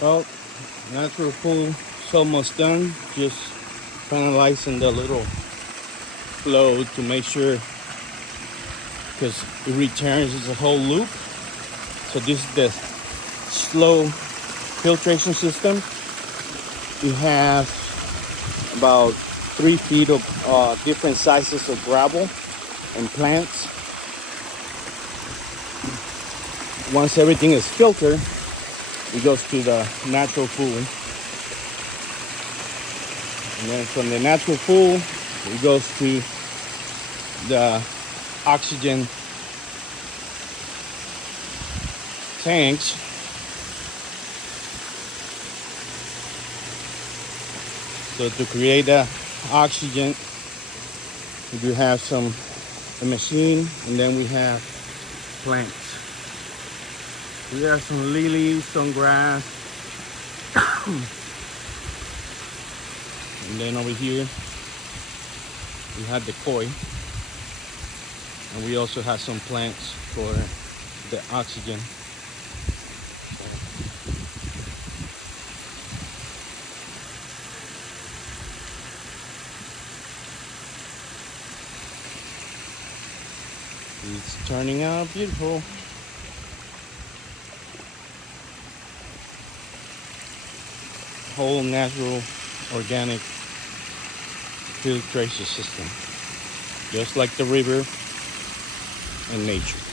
Well, natural pool is almost done. Just finalizing the little flow to make sure, because it returns as a whole loop. So this is the slow filtration system. You have about 3 feet of different sizes of gravel and plants. Once everything is filtered, it goes to the natural pool. And then from the natural pool, it goes to the oxygen tanks. So to create the oxygen, we do have a machine, and then we have plants. We have some lilies, some grass, and then over here we have the koi, and we also have some plants for the oxygen. It's turning out beautiful. Whole natural organic filtration system, just like the river and nature.